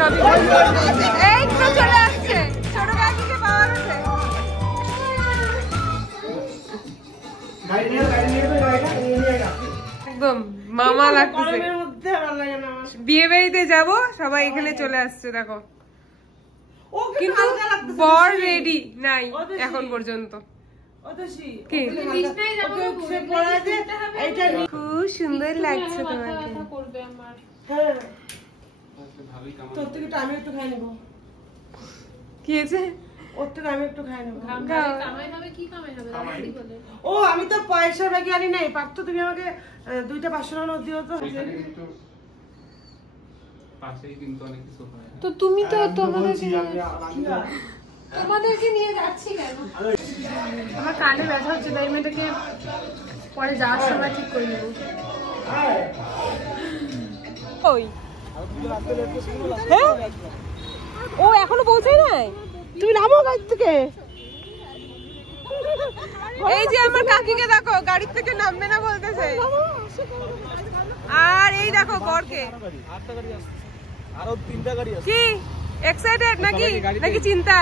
সবই এই তো চলে আসছে ছোট কাকিকে পাওয়া গেছে। একদম মামা লাগতেছে। বিয়ে বাড়িতে যাবো সবাই এখানে চলে আসছে দেখো, কিন্তু বর রেডি নাই এখন পর্যন্ত। খুব সুন্দর লাগছে তোমাকে। কি হয়েছে? ওর থেকে আমি একটু খাই নেবো। ও আমি তো পয়সা ব্যাগে আনি নাই। পারতো তুমি আমাকে 2টা 500 টাকা নোট দিও তো। তো তুমি তো তোমাদেরকে নিয়ে যাচ্ছি কেন? আমার কানে ব্যথা হচ্ছে তাই মেয়েটাকে পরে যাওয়ার সময় ঠিক করে নেবো। ওই ও এখনো পৌঁছায় নাই? তুমি নামো গাড়ি থেকে। এই যে আমার কাকিকে দেখো গাড়ি থেকে নামবে না বলতেছে। আর এই দেখো বরকে। আরো 3টা গাড়ি আছে। কি এক্সাইটেড নাকি নাকি চিন্তা?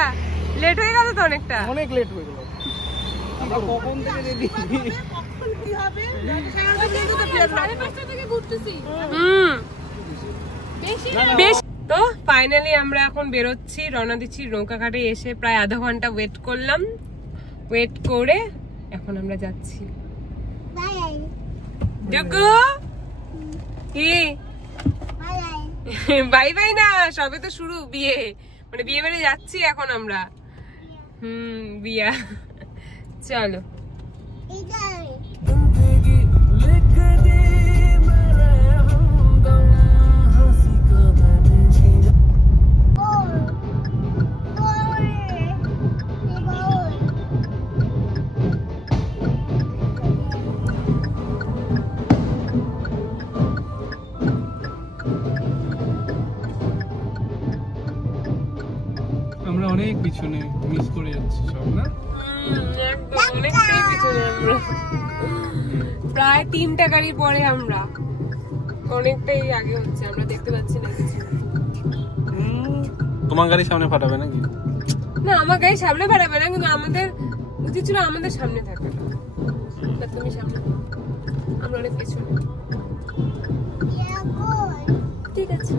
লেট হয়ে গেল তো অনেকটা। অনেক লেট হয়ে গেল। আমরা কখন থেকে রেডি? কি হবে? 5:30 থেকে ঘুরতেছি। বেশ তো ফাইনালি আমরা এখন বেরোচ্ছি, রওনা দিচ্ছি। নৌকাঘাটে এসে প্রায় আধা ঘন্টা ওয়েট করলাম। ওয়েট করে এখন আমরা যাচ্ছি। জগু কি বাই বাই না, সবে তো শুরু বিয়ে, মানে বিয়ে বাড়ি যাচ্ছি এখন আমরা। বিয়া চলো। আমরা অনেক পিছনে মিস করে যাচ্ছি সব না। একদম অনেকটাই পিছনে আমরা, প্রায় 3টা গাড়ি পরে আমরা, অনেকটাই আগে হচ্ছে, আমরা দেখতে পাচ্ছি না কিছু। তোমার গাড়ি সামনে ফাটাবে নাকি? না আমার গাড়ি সামনে ফাটাবে না, কিন্তু আমাদের উচিত ছিল আমাদের সামনে থাকা। না তুমি সামনে, আমরা অনেক পেছনে। ঠিক আছে।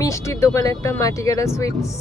মিষ্টির দোকানে একটা মাটিগাড়া সুইটস।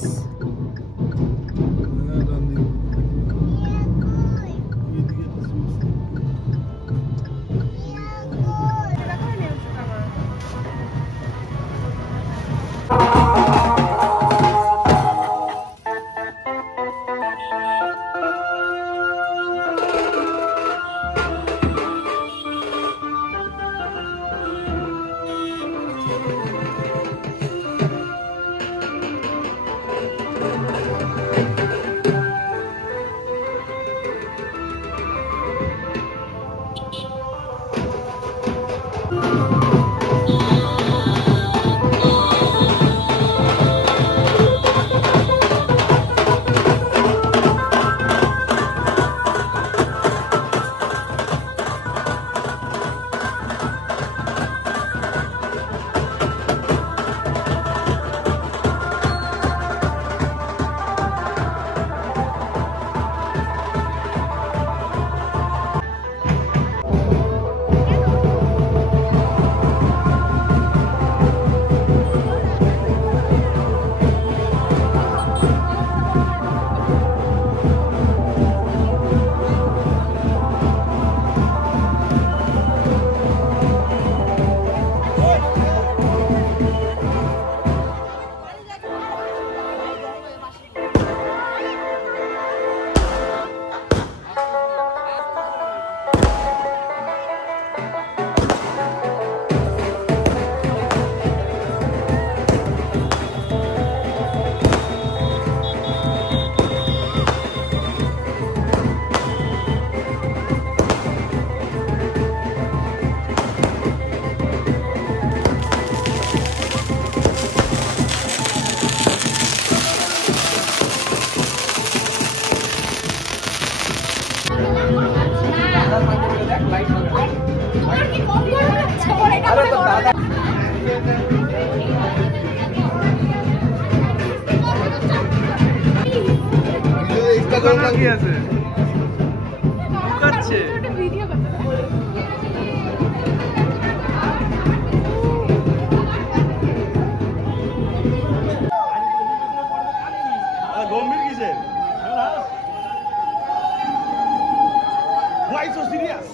কি আছে করছে গম্ভীর কিসের Why so serious?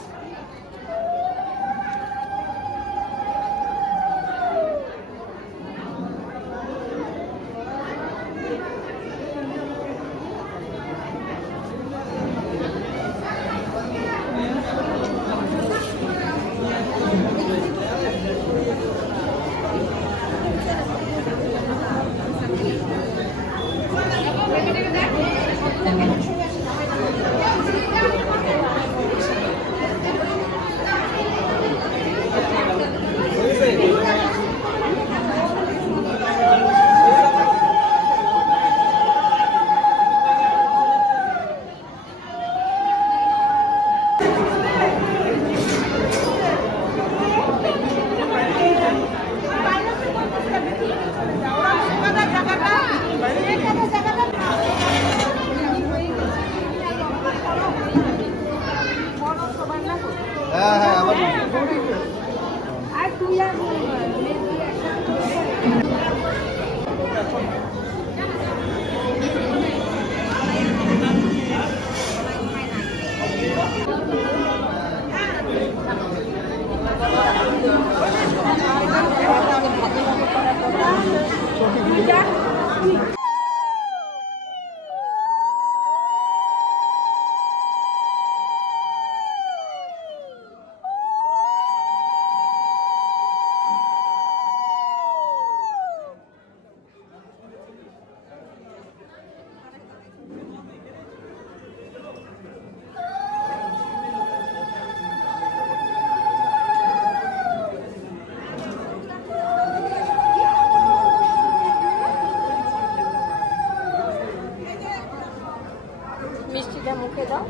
মিষ্টিটা মুখে দাও।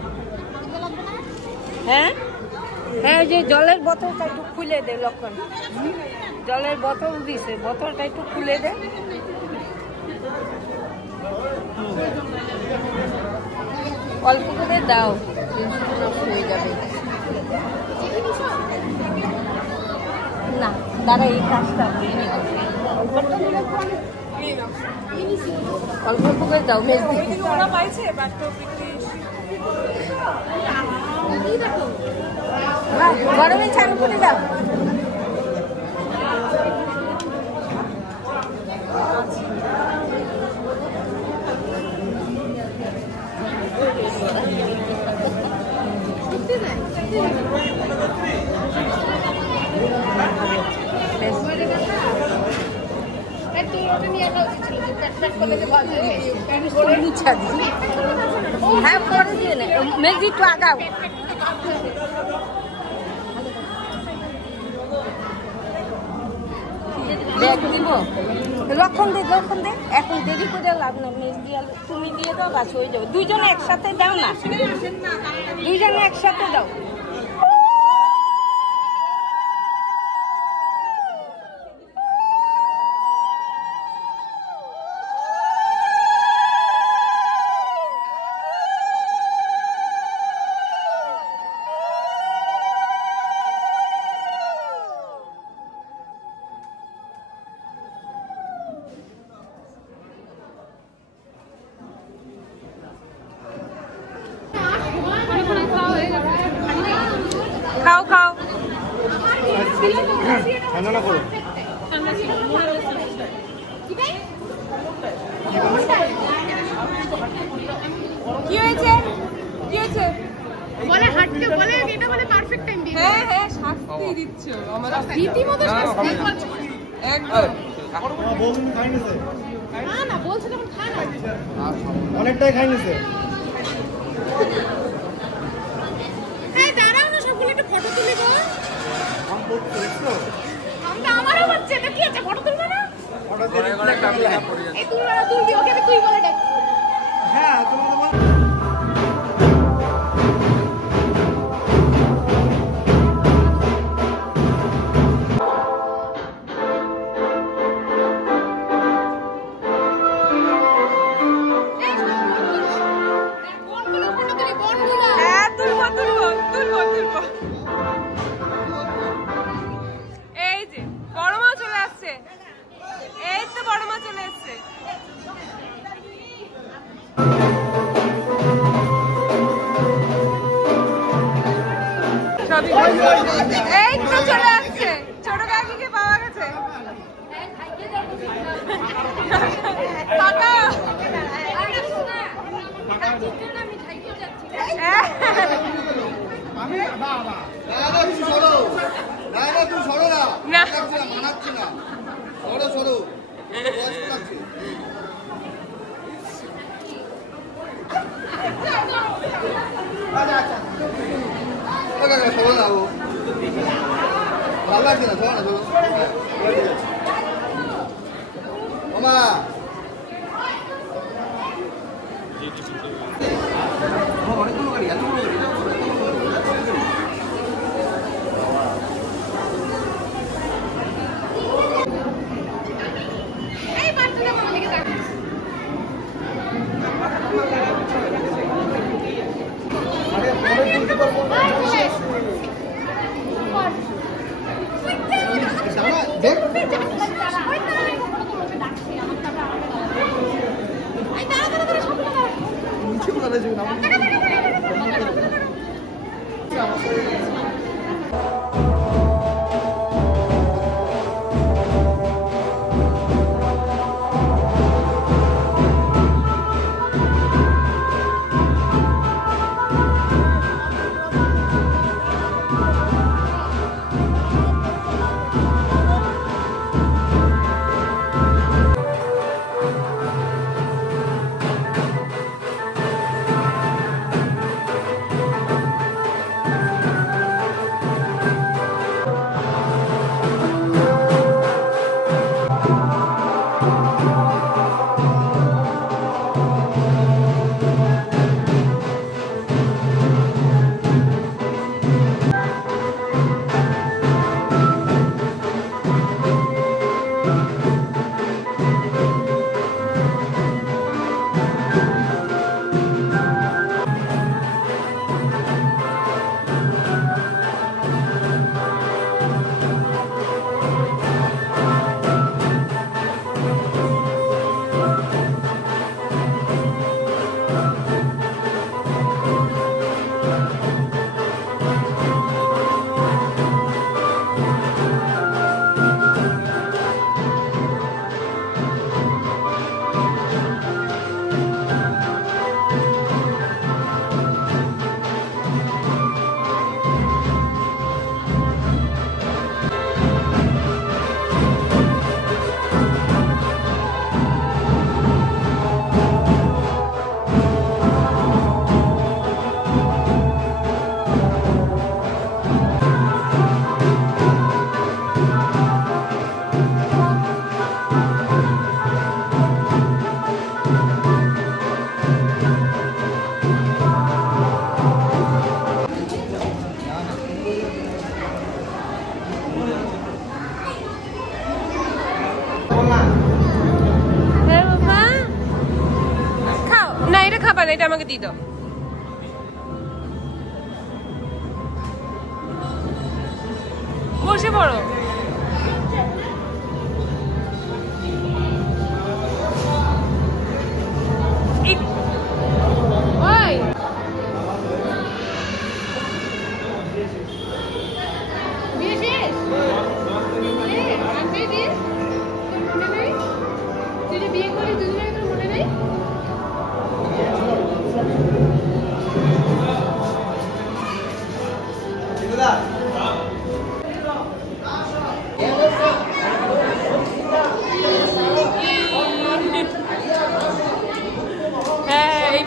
হ্যাঁ হ্যাঁ, যে জলের বোতলটা একটু খুলে দে লক্ষণ, জলের বোতল দিছে, বোতলটা একটু খুলে দে। অল্প করে দাও, নষ্ট হয়ে যাবে না। তারা এই কাজটা অল্প অল্প করে দাও। ওরা পাইছে গরমে চালু করে দাও। হ্যাঁ করে দিয়ে না, মেঘি একটু আগাও। দেখ দিব লক্ষণ দে, লক্ষণ দে। এখন দেরি করে লাভ না, মেঘ দিয়ে তুমি দিয়ে দাও, বাস হয়ে যাবে। দুইজনে একসাথে দাও না, দুইজনে একসাথে দাও। খাও খাও। ঠান্ডা করো। কি হয়েছে কি হয়েছে বলে হাঁটতে বলে এটা বলে পারফেক্ট টাইম দিয়ে। হ্যাঁ হ্যাঁ, শাস্তি দিচ্ছ আমাদের রীতিমতো শাস্তি। একদম। বৌদি খাই নিছে, না না বলছে যখন খায় না, অনেকটাই খাই নিছে। এই দাঁড়াও না, সবগুলো একটু ফটো তুলি গো। আম পড়ছে দেখছো? আমটা আমারও হচ্ছে, এটা কি আছে, ফটো তুলবে না? ফটো দিয়ে এই তুলবি, ওকে আমি তুই বলে ডাক। হ্যাঁ তোমার এই তো চলে আসছে, ছোট কাকিকে পাওয়া গেছে। ভালো লাগছে না, শোনো না, মামা অনেকগুলো গাড়ি, এতগুলো গাড়ি। এটা আমাকে দিয়ে দাও। বসে পড়ো।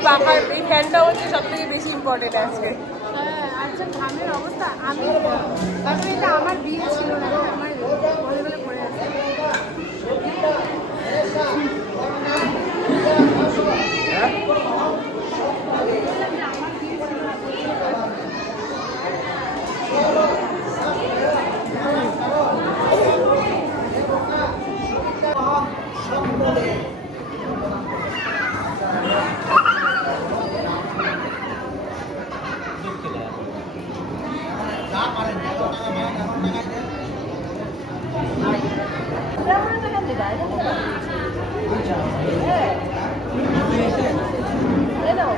পাখার এই ফ্যানটা হচ্ছে সব থেকে বেশি ইম্পর্টেন্ট আজকে। হ্যাঁ, আচ্ছা ঘামের অবস্থা আমি কারণ এটা আমার বিয়ে ছিল না, আমার বলে বলে পড়ে আছে। Hello.